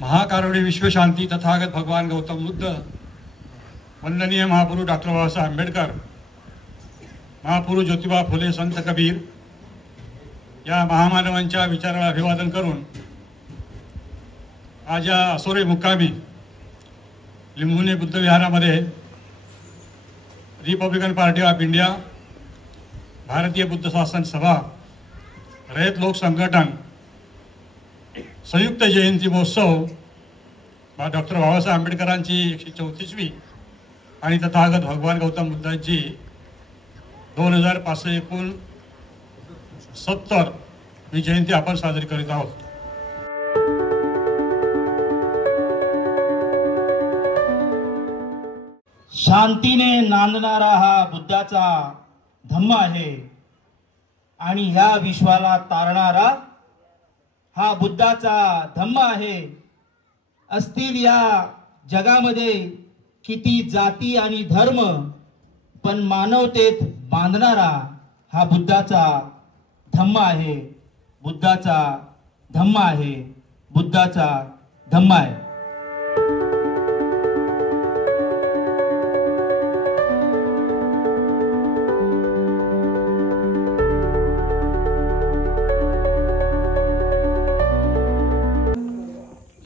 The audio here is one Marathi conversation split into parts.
महाकारुणी विश्वशांती तथागत भगवान गौतम बुद्ध, वंदनीय महापुरुष डॉक्टर बाबासाहेब आंबेडकर, महापुरुष ज्योतिबा फुले, संत कबीर या महामानवांच्या विचाराला अभिवादन करून आज या असोरे मुक्कामी लिंबुनी बुद्ध विहारामध्ये रिपब्लिकन पार्टी ऑफ इंडिया, भारतीय बुद्ध शासन सभा, रयत लोक संघटन संयुक्त जयंती महोत्सव डॉक्टर बाबासाहेब आंबेडकरांची 134वी आणि तथागत भगवान गौतम बुद्धांची 2569 ही जयंती आपण साजरी करीत आहोत. शांतीने नांदणारा हा बुद्धाचा धम्म आहे आणि ह्या विश्वाला तारणारा हा बुद्धाचा धम्म आहे. असतील या जगामध्ये किती जाती आणि धर्म, पण मानवतेत बांधणारा हा बुद्धाचा धम्म आहे. बुद्धाचा धम्म आहे. बुद्धाचा धम्म आहे.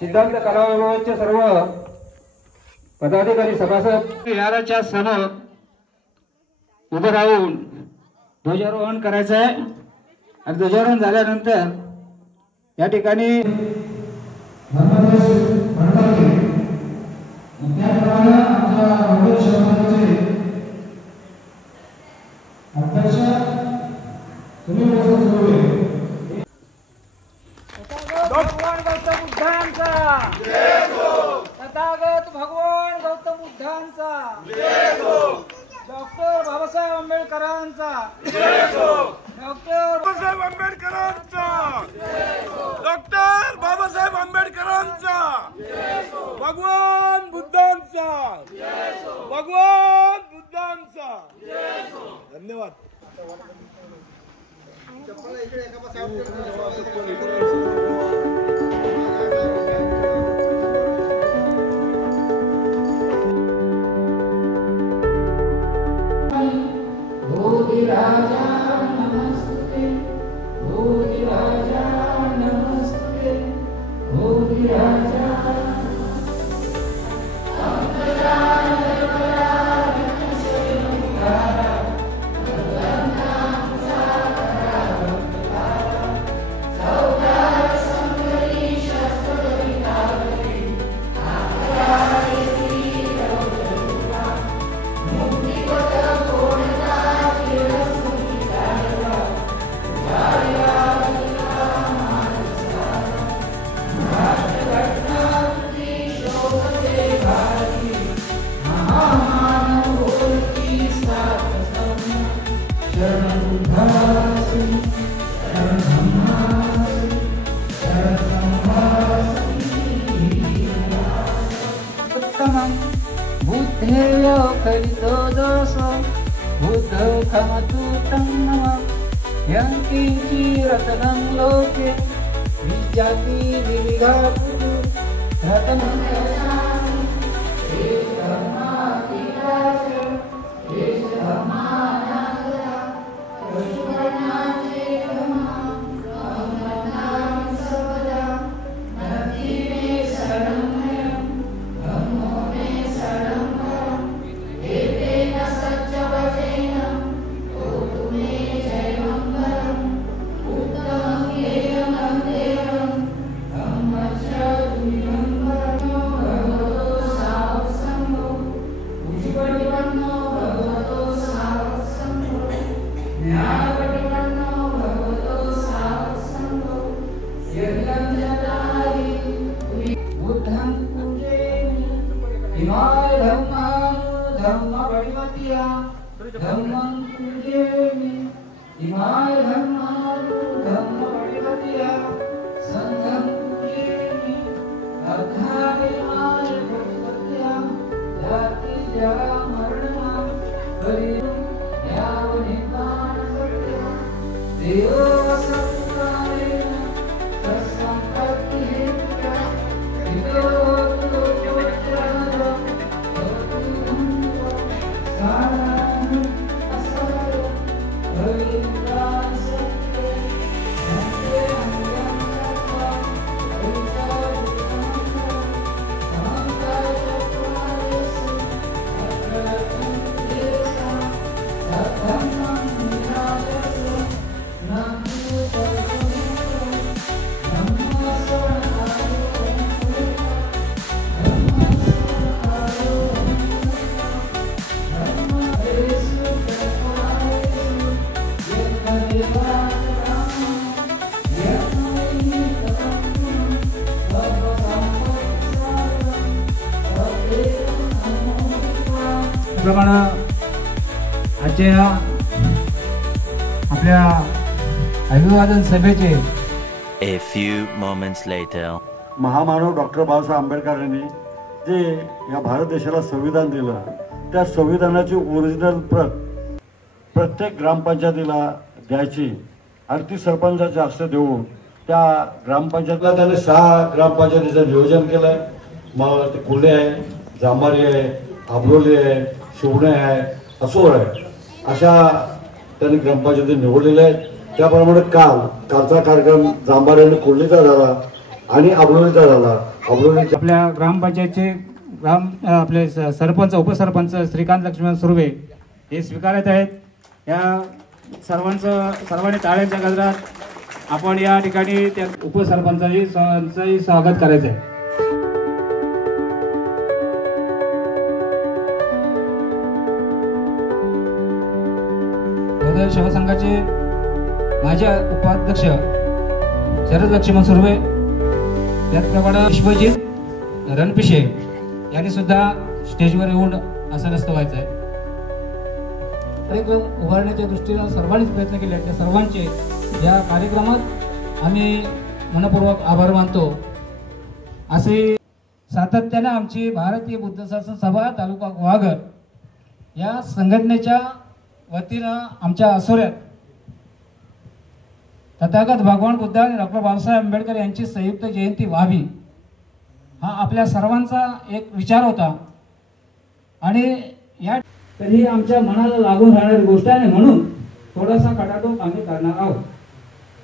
सिद्धांत कलावैभवाचे सर्व पदाधिकारी सभासद विहाराच्या समोर उभे राहून ध्वजारोहण करायचं आहे आणि ध्वजारोहण झाल्यानंतर या ठिकाणी तथागत भगवान गौतम बुद्धांचा, डॉक्टर बाबासाहेब आंबेडकरांचा, डॉक्टर बाबासाहेब आंबेडकरांचा, डॉक्टर बाबासाहेब आंबेडकरांचा, भगवान बुद्धांचा, भगवान बुद्धांचा. धन्यवाद. राजा नमस्ते, भोगी राजा नमस्ते, भोगी राजा बुद्धेय कलितो दोष बुद्ध खमतु तन्नम यंकिंची रतनं लोके विजाति विविधा कुरु रतनं इमाय धम्म परिमतिया धम्मं पूजयामि. इमाय धम्म परिमतिया संघं पूजयामि. अध्यात्माय परिमतिया जाति जरा मरणा परिम यावनिर्वाण सत्य देव संस्कारेण तत्संपत्ति हेतुः त्याप्रमाणे आजच्या आपल्या अभिवादन सभेचे A few moments later. महामानव डॉक्टर बाबासाहेब आंबेडकरांनी जे या भारत देशाला संविधान दिलं, त्या संविधानाची ओरिजिनल प्रत प्रत्येक ग्रामपंचायतीला द्यायची आणि ती सरपंचाच्या हस्ते देऊन त्या ग्रामपंचायतीला त्याने 6 ग्रामपंचायतीचं नियोजन केलंय. मग ते कुर्ले आहे, जांभारी आहे, आंबरोली आहे, शिवणे आहे, असोळ आहे, अशा त्यांनी ग्रामपंचायती निवडलेल्या आहेत. त्याप्रमाणे कालचा कार्यक्रम जांभारी आणि कुर्लीचा झाला आणि आंबरोलीचा झाला. आंबरोलीच्या आपल्या ग्रामपंचायतचे आपले सरपंच उपसरपंच श्रीकांत लक्ष्मण सुर्वे हे स्वीकारत आहेत. या सर्वांनी टाळ्यांच्या गजरात आपण या ठिकाणी त्या उपसरपंचाची स्वागत करायचं आहे. शिवसंघाचे माजी उपाध्यक्ष शरद लक्ष्मण सुर्वे, त्याचप्रमाणे विश्वजित रणपिशे यांनी सुद्धा स्टेजवर येऊन असं नसतं व्हायचं आहे. कार्यक्रम उभारण्याच्या दृष्टीनं सर्वांनीच प्रयत्न केले. त्या सर्वांचे या कार्यक्रमात आम्ही मनपूर्वक आभार मानतो. असे सातत्याने आमची भारतीय बुद्ध शासन सभा तालुका गुहागर या संघटनेच्या वतीनं आमच्या असोऱ्यात तथागत भगवान बुद्ध आणि डॉक्टर बाबासाहेब आंबेडकर यांची संयुक्त जयंती व्हावी हा आपल्या सर्वांचा एक विचार होता आणि या तरी आमच्या मनाला लागून राहणारी गोष्ट आहे. म्हणून थोडासा खटाटोप आम्ही करणार आहोत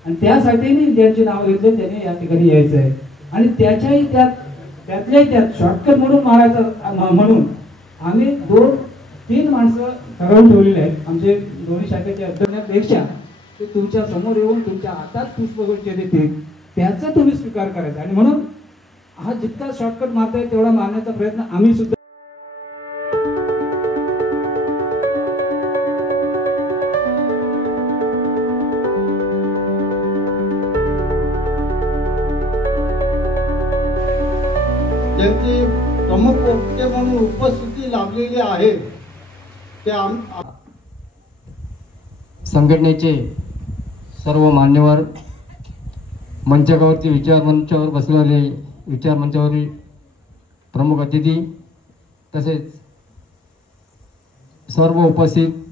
आणि त्यासाठी मी ज्यांचे नाव घेतले त्यांनी या ठिकाणी यायचं आहे आणि त्यातल्याही त्यात शॉर्टकट म्हणून मारायचं म्हणून आम्ही 2-3 माणसं ठरवून ठेवलेले आहेत. आमचे दोन्ही शाखेचे अध्यक्षापेक्षा ते तुमच्या समोर येऊन तुमच्या हातात पुष्पगुच्छ देतील, त्याचा तुम्ही स्वीकार करायचा आणि म्हणून हा जितका शॉर्टकट मारता येईल तेवढा मारण्याचा प्रयत्न आम्ही सुद्धा त्यांची प्रमुख वक्ते म्हणून उपस्थिती लाभलेली आहे. त्या संघटनेचे सर्व मान्यवर, मंचावरती विचारमंचावर बसलेले विचारमंचावरील प्रमुख अतिथी तसेच सर्व उपस्थित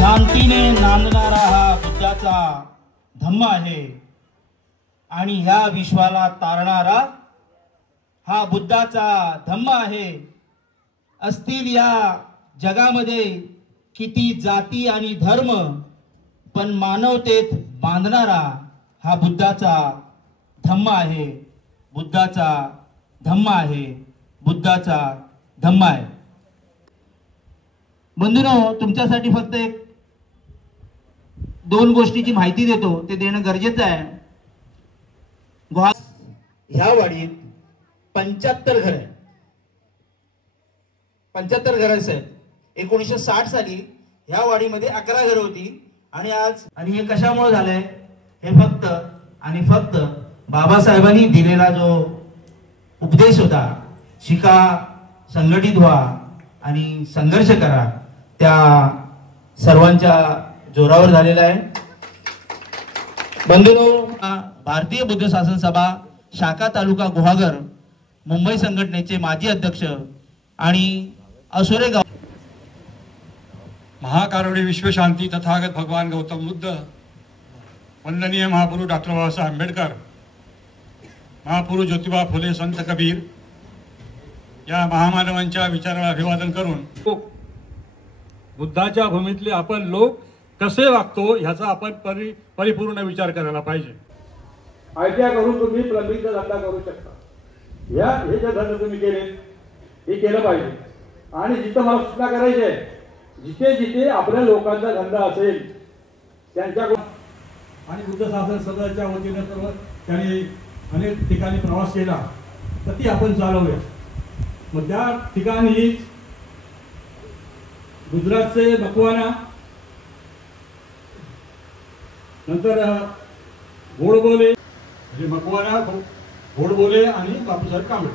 शांतीने नांदणारा हा बुद्धाचा धम्म आहे आणि ह्या विश्वाला तारणारा हा बुद्धाचा धम्म आहे. असतील या जगामध्ये किती जाती आणि धर्म, पण मानवतेत बांधणारा हा बुद्धाचा धम्म आहे. बुद्धाचा धम्म आहे. बुद्धाचा धम्म आहे. बंधूंनो, तुमच्यासाठी फक्त 2 गोष्टीची माहिती देतो, ते देणं गरजेचं आहे. ह्या वाडीत 75 घर आहे. 75 घरांचे आहेत. 1960 साली ह्या वाडीमध्ये 11 घरं होती आणि आज हे कशामुळे झालंय? हे फक्त आणि फक्त बाबासाहेबांनी दिलेला जो उपदेश होता, शिका, संघटित व्हा आणि संघर्ष करा, त्या सर्वांच्या जोरावर झालेला आहे. बंधूंनो, भारतीय बुद्ध शासन सभा शाखा तालुका गुहागर मुंबई संघटनेचे माजी अध्यक्ष आणि असोरे गाव महाकारुणी विश्वशांती तथागत भगवान गौतम बुद्ध, वंदनीय महापुरुष डॉक्टर बाबासाहेब आंबेडकर महापुरुष ज्योतिबा फुले संत कबीर या महामानवांच्या विचाराला अभिवादन करून बुद्धाच्या भूमीतले आपण लोक कसे वागतो ह्याचा आपण परिपूर्ण विचार करायला पाहिजे. आयडिया करून तुम्ही प्लंबिंगचा धंदा करू शकता. हे जे धंदे तुम्ही केले हे केलं पाहिजे. आणि जिथं मला सूचना करायची आहे, जिथे जिथे आपल्या लोकांचा धंदा असेल त्यांच्याकडून आणि बुद्ध शासन सदनाच्या वतीने सर्व त्यांनी अनेक ठिकाणी प्रवास केला तर ती आपण चालवूया. मग त्या ठिकाणी गुजरातचे मकवाना, नंतर घोडबोले म्हणजे मकवाना, घोडबोले आणि बापूसाहेब कांबळे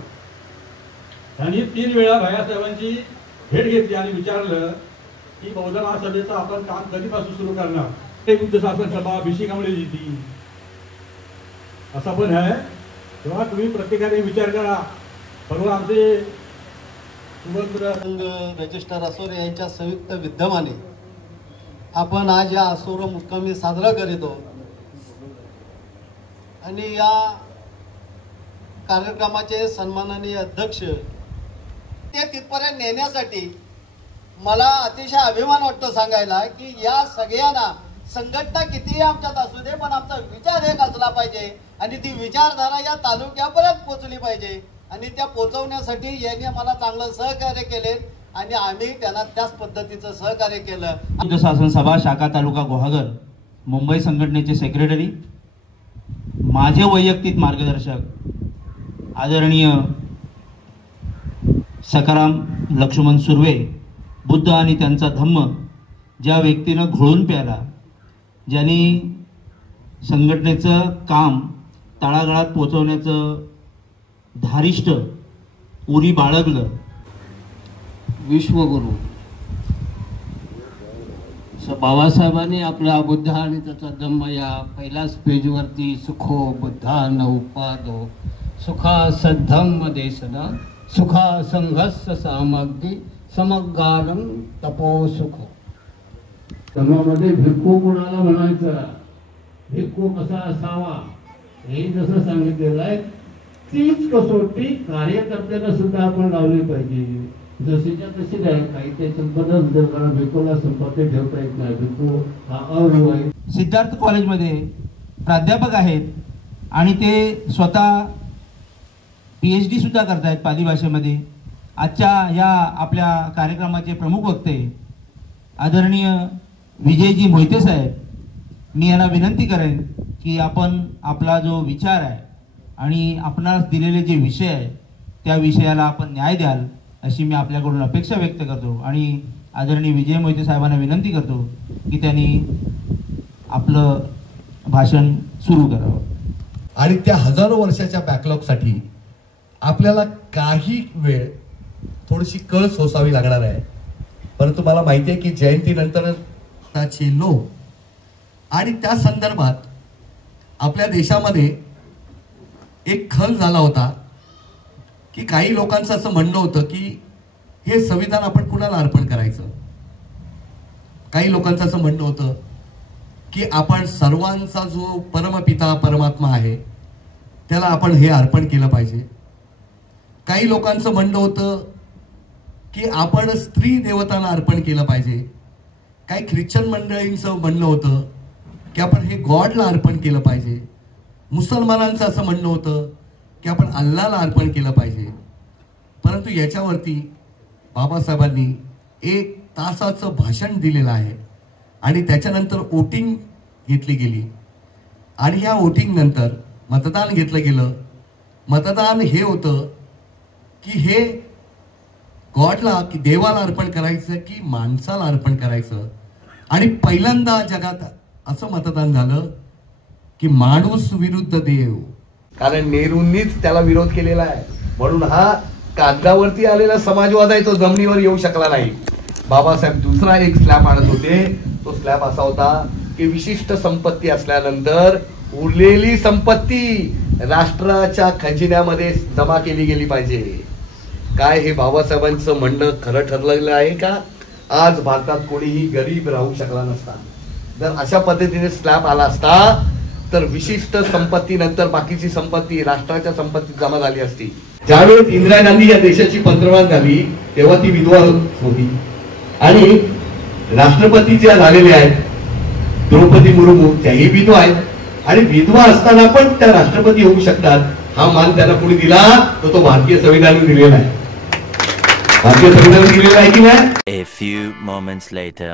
यांनी 3 वेळा भैयासाहेबांची भेट घेतली आणि विचारलं की बौद्ध महासभेचं आपण काम कधीपासून सुरू करणार. ते बुद्ध शासन सभा भिशी कांबळे ती असा पण आहे. तेव्हा तुम्ही प्रत्येकाने विचार करा. परवा आमचे सुभद्र रजिस्ट्रार असोर यांच्या संयुक्त विद्यमाने आपण आज या असोर मुक्कामी साजरा करीतो. आणि या कार्यक्रमाचे सन्माननीय अध्यक्ष ते तिथपर्यंत नेण्यासाठी मला अतिशय अभिमान वाटतो सांगायला की या सगळ्यांना संघटना कितीही आमच्यात असू दे पण आमचा विचार एक असला पाहिजे आणि ती विचारधारा या तालुक्यापर्यंत पोहोचली पाहिजे. आणि त्या पोहोचवण्यासाठी यांनी मला चांगलं सहकार्य केले आणि आम्ही त्यांना त्याच पद्धतीचं सहकार्य केलं. बुद्ध शासन सभा शाखा तालुका गुहागर मुंबई संघटनेचे सेक्रेटरी, माझे वैयक्तिक मार्गदर्शक आदरणीय सखाराम लक्ष्मण सुर्वे, बुद्ध आणि त्यांचा धम्म ज्या व्यक्तीनं घोळून प्याला, ज्यांनी संघटनेचं काम तळागाळात पोहोचवण्याचं धारिष्ट उरी बाळगलं, विश्वगुरु बाबासाहेबांनी आपला बुद्ध आणि त्याचा धम्म या पहिल्याच पेजवरती सुखो बुद्धा न उपादो सुखा सद्धम्म देशना सुखा संघर्ष सामग्री समगारम तपो सुखो. धर्मामध्ये भिक्खू कुणाला म्हणायचं, भिक्खू कसा असावा हे जसं सांगितलेलं आहे तीच कसोटी कार्यकर्त्यांना सुद्धा आपण लावली पाहिजे. जशीच्या तशी नाही, काही त्याच्यात बदल जर कारण भिक्खूला संपत्ती ठेवता येत नाही. भिक्खू हा अविवाहित. सिद्धार्थ कॉलेजमध्ये प्राध्यापक आहेत आणि ते स्वतः PhD सुद्धा करतायत पाली भाषेमध्ये. आजच्या या आपल्या कार्यक्रमाचे प्रमुख वक्ते आदरणीय विजयजी मोहिते साहेब, मी यांना विनंती करेन की आपण आपला जो विचार आहे आणि आपणास दिलेले जे विषय आहे त्या विषयाला आपण न्याय द्याल अशी मी आपल्याकडून अपेक्षा व्यक्त करतो. आणि आदरणीय विजय मोहिते साहेबांना विनंती करतो की त्यांनी आपलं भाषण सुरू करावं. आणि त्या हजारो वर्षाच्या बॅकलॉगसाठी आपल्याला काही वेळ थोडीशी कळ सोसावी लागणार आहे. परंतु मला माहिती आहे की जयंतीनंतर लोक आणि त्या संदर्भात आपल्या देशामध्ये एक खल झाला होता की काही लोकांचं असं म्हणणं होतं की हे संविधान आपण कुणाला अर्पण करायचं. काही लोकांचं असं म्हणणं होतं की आपण सर्वांचा जो परमपिता परमात्मा आहे त्याला आपण हे अर्पण केलं पाहिजे. काही लोकांचं म्हणणं होतं की आपण स्त्री देवतांना अर्पण केलं पाहिजे. काही ख्रिश्चन मंडळींचं म्हणणं होतं की आपण हे गॉडला अर्पण केलं पाहिजे. मुसलमानांचं असं म्हणणं होतं की आपण अल्लाला अर्पण केलं पाहिजे. परंतु याच्यावरती बाबासाहेबांनी 1 तासाचं भाषण दिलेलं आहे आणि त्याच्यानंतर वोटिंग घेतली गेली आणि या वोटिंग नंतर मतदान घेतलं गेलं. मतदान हे होतं की हे गॉडला की देवाला अर्पण करायचं की माणसाला अर्पण करायचं. आणि पहिल्यांदा जगात असं मतदान झालं की माणूस विरुद्ध देव. कारण नेहरूंनीच त्याला विरोध केलेला आहे म्हणून हा कागदावरती आलेला समाजवाद आहे, तो जमिनीवर येऊ शकला नाही. बाबासाहेब दुसरा एक स्लॅब आणत होते. तो स्लॅब असा होता की विशिष्ट संपत्ती असल्यानंतर उरलेली संपत्ती राष्ट्राच्या खजिन्यामध्ये जमा केली गेली पाहिजे. काय हे बाबासाहेबांचं म्हणणं खरं ठरलेलं आहे का? आज भारतात कोणीही गरीब राहू शकला नसता. जर अशा पद्धतीने स्लॅब आला असता तर विशिष्ट संपत्तीनंतर बाकीची संपत्ती राष्ट्राच्या संपत्तीत जमा झाली असती. ज्यावेळेस इंदिरा गांधी या देशाची पंतप्रधान झाली तेव्हा ती विधवा होती आणि राष्ट्रपती ज्या झालेल्या आहेत द्रौपदी मुर्मू त्याही विधवा आहेत आणि विधवा असताना पण त्या राष्ट्रपती होऊ शकतात. हा मान त्यांना कोणी दिला तर तो भारतीय संविधानाने दिलेला आहे. भारतीय संविधानाने दिलेला आहे की नाही. A few moments later.